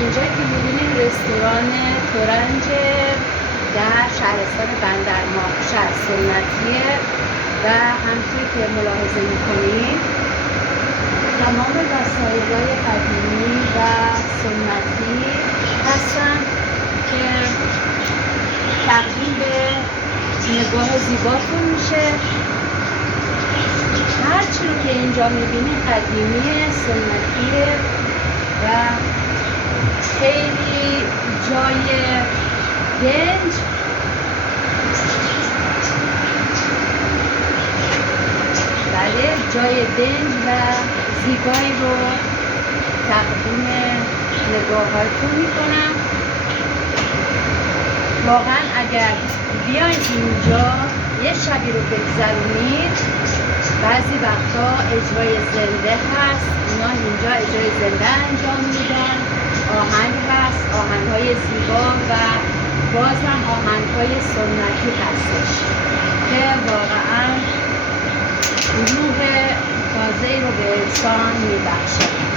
اینجا که می‌بینیم رستوران ترنج در شهرستان بندرماه شهر سنتیه و همونطور که ملاحظه می‌کنیم تمام وسایل‌های قدیمی و سنتی هستن که تقدیم به نگاه زیباتون میشه. هر چی رو که اینجا می‌بینیم قدیمی سنتیه و خیلی جای دنج جای دنج و زیبایی رو تقدیم نگاهاتون میکنم. واقعا اگر بیاین اینجا یه شبی رو بگذرونید، بعضی وقتا اجرای زنده هست، اینا اینجا اجرای زنده انجام میدن، آهنگ هست، آهنگ‌های زیبا و باز هم آهنگ‌های سنتی هستش که واقعا روح تازه‌ای رو به انسان میبخشه.